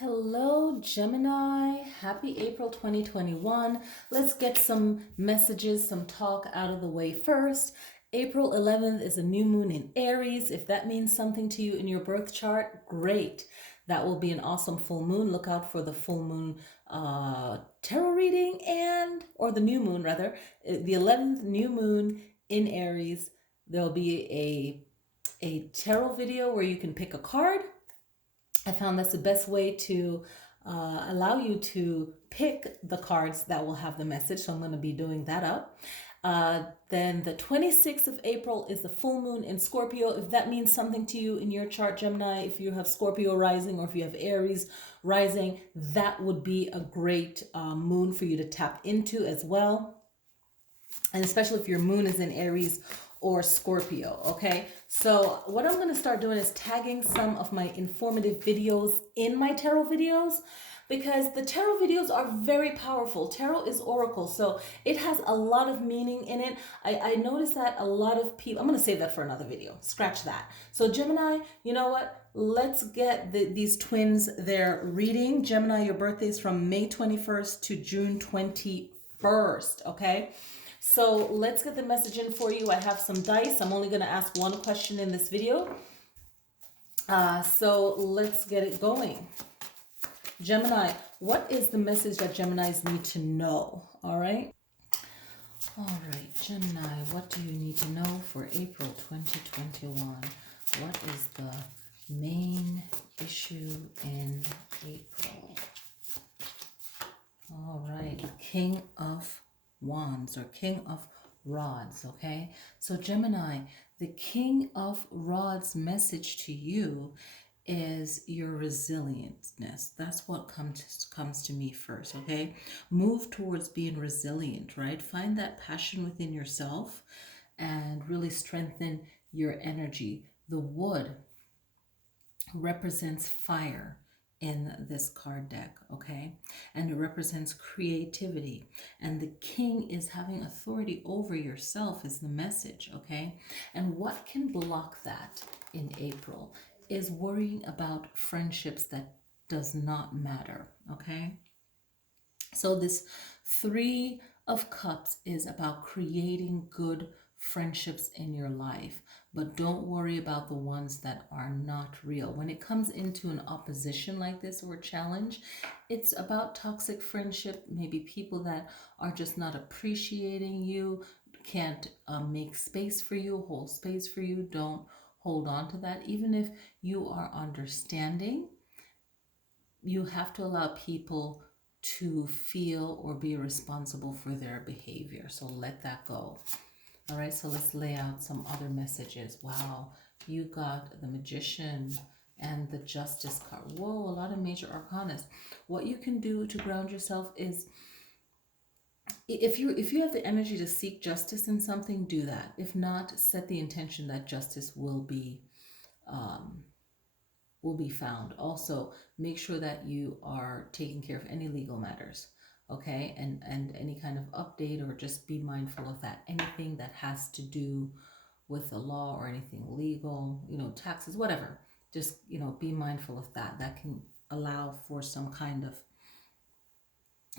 Hello, Gemini. Happy April 2021. Let's get some messages, some talk out of the way first. April 11th is a new moon in Aries. If that means something to you in your birth chart, great. That will be an awesome full moon. Look out for the full moon tarot reading or the new moon rather. The 11th new moon in Aries. There'll be a tarot video where you can pick a card. I found that's the best way to allow you to pick the cards that will have the message. So I'm going to be doing that up. Then the 26th of April is the full moon in Scorpio. If that means something to you in your chart, Gemini, if you have Scorpio rising or if you have Aries rising, that would be a great moon for you to tap into as well. And especially if your moon is in Aries or Scorpio, okay? So what I'm gonna start doing is tagging some of my informative videos in my tarot videos because the tarot videos are very powerful. Tarot is oracle, so it has a lot of meaning in it. I noticed that a lot of people, I'm gonna save that for another video, scratch that. So Gemini, you know what? Let's get these twins their reading. Gemini, your birthday is from May 21st to June 21st, okay? So let's get the message in for you. I have some dice. I'm only going to ask one question in this video. So let's get it going. Gemini, what is the message that Geminis need to know? All right. All right, Gemini, what do you need to know for April 2021? What is the main issue in April? All right, King of Wands or King of Rods, okay? So Gemini, the King of Rods message to you is your resilientness. That's what comes to me first, okay? Move towards being resilient, right? Find that passion within yourself and really strengthen your energy. The wood represents fire in this card deck, okay? And it represents creativity. And the king is having authority over yourself is the message, okay? And what can block that in April is worrying about friendships that does not matter, okay? So this 3 of Cups is about creating good friendships in your life, but don't worry about the ones that are not real. When it comes into an opposition like this or a challenge, it's about toxic friendship, maybe people that are just not appreciating you, can't make space for you, hold space for you. Don't hold on to that. Even if you are understanding, you have to allow people to feel or be responsible for their behavior. So let that go. All right, so let's lay out some other messages. Wow, you got the Magician and the Justice card. Whoa, a lot of major arcanas. What you can do to ground yourself is, if you have the energy to seek justice in something, do that. If not, set the intention that justice will be found. Also, make sure that you are taking care of any legal matters, okay? And any kind of update, or just be mindful of that. Anything that has to do with the law or anything legal, taxes, whatever. Just, be mindful of that. That can allow for some kind of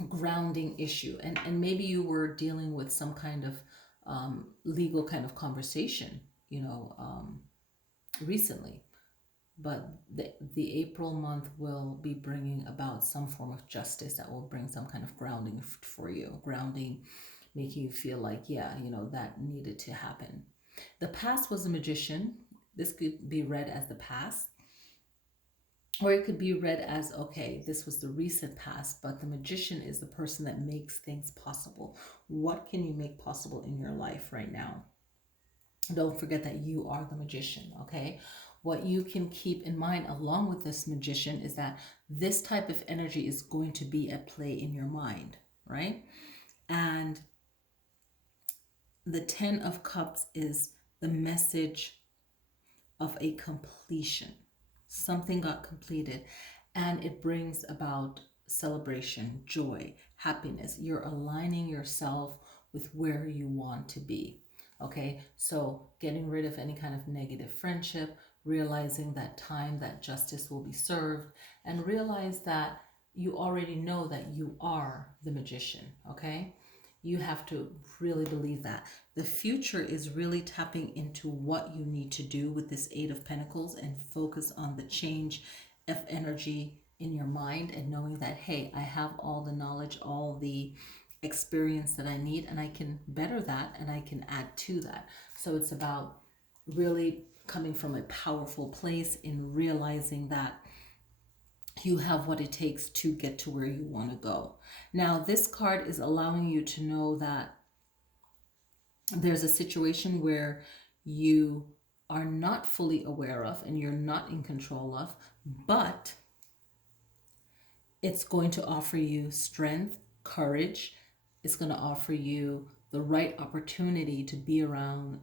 grounding issue. And maybe you were dealing with some kind of legal kind of conversation, recently. But the April month will be bringing about some form of justice that will bring some kind of grounding for you. Grounding, making you feel like, yeah, that needed to happen. The past was a Magician. This could be read as the past. Or it could be read as, okay, this was the recent past, but the Magician is the person that makes things possible. What can you make possible in your life right now? Don't forget that you are the Magician, okay? What you can keep in mind along with this Magician is that this type of energy is going to be at play in your mind, right? And the 10 of Cups is the message of a completion. Something got completed, and it brings about celebration, joy, happiness. You're aligning yourself with where you want to be. Okay, so getting rid of any kind of negative friendship, realizing that time, that justice will be served, and realize that you already know that you are the magician, okay? You have to really believe that. The future is really tapping into what you need to do with this Eight of Pentacles and focus on the change of energy in your mind and knowing that, hey, I have all the knowledge, all the experience that I need, and I can better that and I can add to that. So it's about really coming from a powerful place in realizing that you have what it takes to get to where you want to go. Now, this card is allowing you to know that there's a situation where you are not fully aware of and you're not in control of, but it's going to offer you strength, courage. It's going to offer you the right opportunity to be around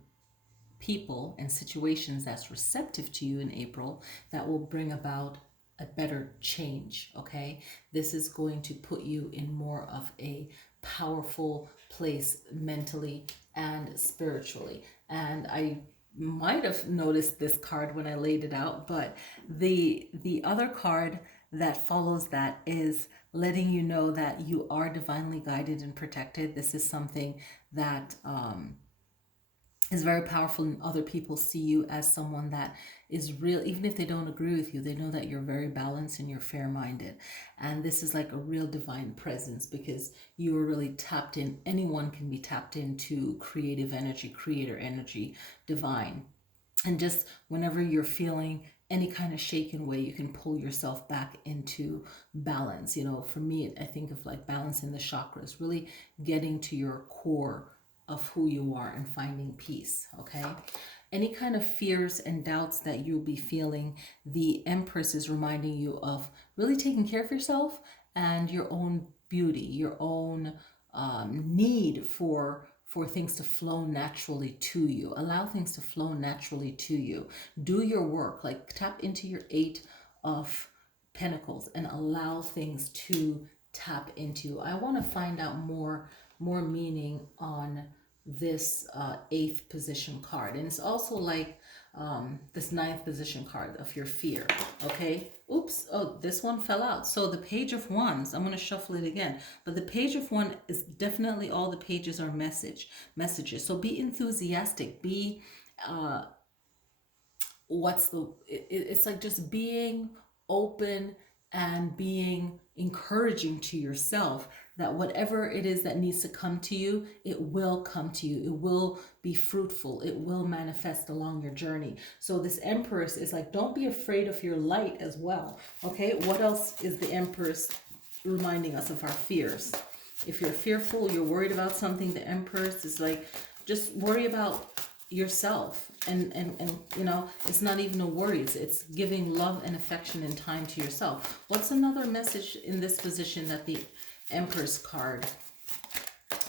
people and situations that's receptive to you in April that will bring about a better change, okay? This is going to put you in more of a powerful place mentally and spiritually. And I might have noticed this card when I laid it out, but the other card that follows that is letting you know that you are divinely guided and protected. This is something that is very powerful, and other people see you as someone that is real. Even if they don't agree with you, they know that you're very balanced and you're fair-minded. And this is like a real divine presence because you are really tapped in. Anyone can be tapped into creative energy, creator energy, divine. And just whenever you're feeling any kind of shaken way, you can pull yourself back into balance. You know, for me, I think of like balancing the chakras, really getting to your core of who you are and finding peace, okay? Any kind of fears and doubts that you'll be feeling, the Empress is reminding you of really taking care of yourself and your own beauty, your own need for things to flow naturally to you. Allow things to flow naturally to you. Do your work, like tap into your Eight of Pentacles and allow things to tap into you. I want to find out more meaning on this eighth position card, and it's also like this ninth position card of your fear, okay? Oops, oh, this one fell out. So the Page of Wands, I'm going to shuffle it again, but the Page of Wands is definitely, all the pages are messages. So be enthusiastic, be it's like just being open and being encouraging to yourself that whatever it is that needs to come to you, it will come to you. It will be fruitful. It will manifest along your journey. So this Empress is like, don't be afraid of your light as well. Okay, what else is the Empress reminding us of? Our fears. If you're fearful, you're worried about something, the Empress is like, just worry about yourself, and you know, it's not even a worry, it's giving love and affection and time to yourself. What's another message in this position that the Empress card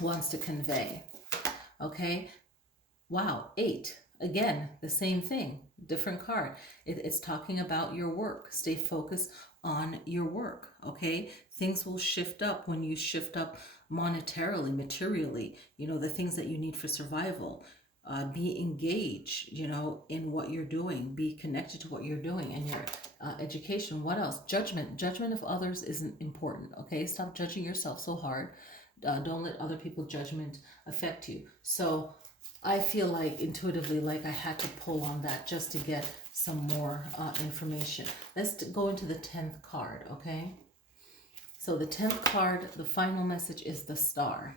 wants to convey? Okay, wow, 8 again, the same thing, different card. It's talking about your work. Stay focused on your work, okay? Things will shift up when you shift up monetarily, materially, you know, the things that you need for survival. Be engaged, you know, in what you're doing. Be connected to what you're doing and your education. What else? Judgment of others isn't important, okay? Stop judging yourself so hard. Don't let other people's judgment affect you. So I feel like intuitively, like I had to pull on that just to get some more information. Let's go into the 10th card, okay? So the 10th card, the final message is the Star.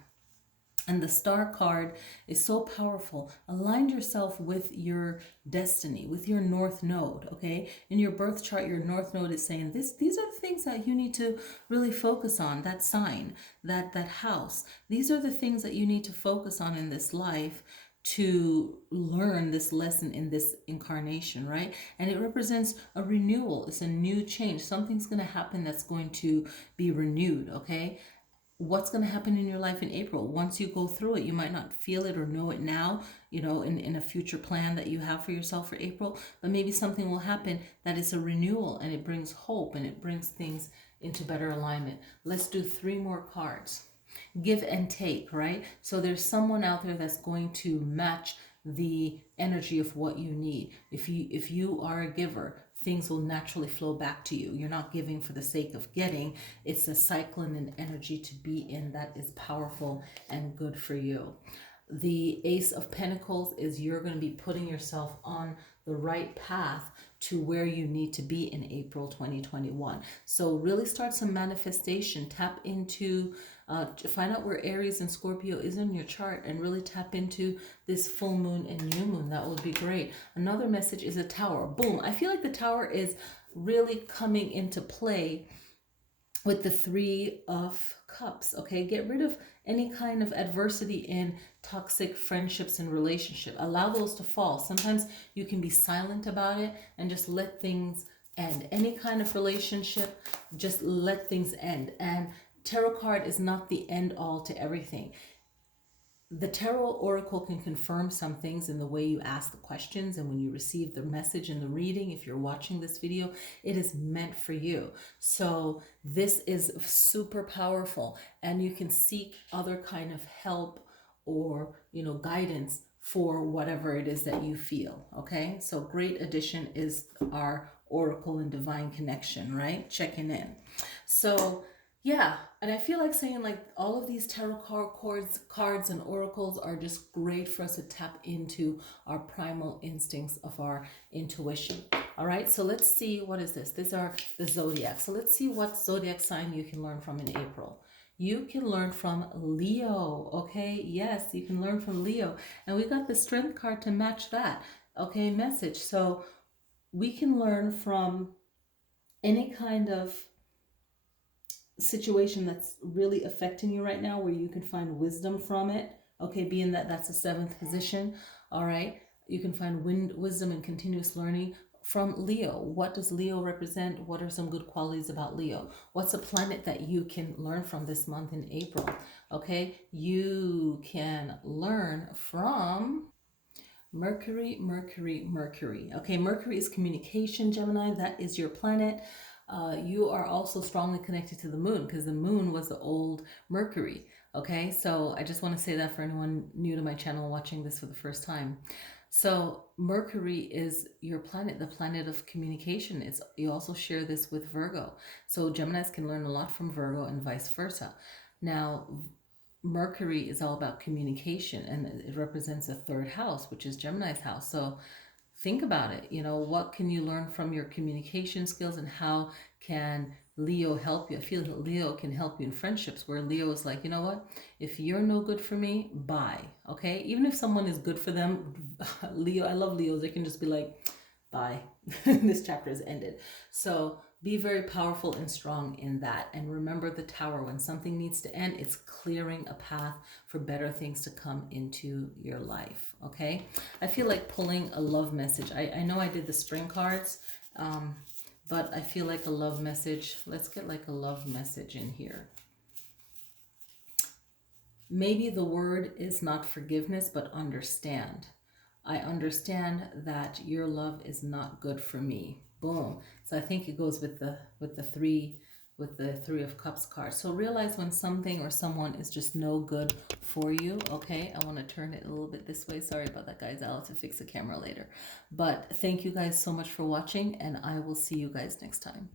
And the Star card is so powerful. Align yourself with your destiny, with your North Node, okay? In your birth chart, your North Node is saying these are the things that you need to really focus on. That sign, that house. These are the things that you need to focus on in this life to learn this lesson in this incarnation, right? And it represents a renewal. It's a new change. Something's going to happen that's going to be renewed, okay? What's going to happen in your life in April? Once you go through it, you might not feel it or know it now, you know, in a future plan that you have for yourself for April, but maybe something will happen that is a renewal and it brings hope and it brings things into better alignment. Let's do 3 more cards. Give and take, right? So there's someone out there that's going to match the energy of what you need. If you are a giver, things will naturally flow back to you. You're not giving for the sake of getting. It's a cycle and an energy to be in that is powerful and good for you. The Ace of Pentacles is you're going to be putting yourself on the right path to where you need to be in April 2021. So really start some manifestation. Tap into, find out where Aries and Scorpio is in your chart and really tap into this full moon and new moon. That would be great. Another message is a Tower. Boom. I feel like the Tower is really coming into play with the Three of Cups. Okay, get rid of any kind of adversity in toxic friendships and relationship. Allow those to fall. Sometimes you can be silent about it and just let things end. Any kind of relationship, just let things end. And tarot card is not the end all to everything. The tarot oracle can confirm some things in the way you ask the questions, and when you receive the message in the reading, if you're watching this video, it is meant for you. So this is super powerful, and you can seek other kind of help or, guidance for whatever it is that you feel. Okay, so great addition is our oracle and divine connection, right? Checking in. So yeah, and I feel like saying like all of these tarot cards and oracles are just great for us to tap into our primal instincts of our intuition. All right, so let's see, what is this? These are the zodiac. So let's see what zodiac sign you can learn from in April. You can learn from Leo, okay? Yes, you can learn from Leo. And we got the strength card to match that, okay, message. So we can learn from any kind of situation that's really affecting you right now where you can find wisdom from it. Okay, being that that's the 7th position. All right, you can find wisdom and continuous learning from Leo. What does Leo represent? What are some good qualities about Leo? What's a planet that you can learn from this month in April? Okay, you can learn from Mercury. Okay, Mercury is communication, Gemini. That is your planet. You are also strongly connected to the moon because the moon was the old Mercury. Okay, so I just want to say that for anyone new to my channel watching this for the first time. So Mercury is your planet, the planet of communication. You also share this with Virgo. So Geminis can learn a lot from Virgo and vice versa. Now, Mercury is all about communication, and it represents a 3rd house, which is Gemini's house. So think about it. What can you learn from your communication skills, and how can Leo help you? I feel that Leo can help you in friendships where Leo is like, you know what? If you're no good for me, bye. Okay? Even if someone is good for them, Leo, I love Leos. They can just be like, bye. This chapter is ended. So be very powerful and strong in that. And remember the Tower. When something needs to end, it's clearing a path for better things to come into your life. Okay? I feel like pulling a love message. I know I did the string cards, but I feel like a love message. Let's get like a love message in here. Maybe the word is not forgiveness, but understand. I understand that your love is not good for me. Boom. So I think it goes with the three of Cups card. So realize when something or someone is just no good for you. Okay, I want to turn it a little bit this way. Sorry about that, guys. I'll have to fix the camera later. But thank you guys so much for watching, and I will see you guys next time.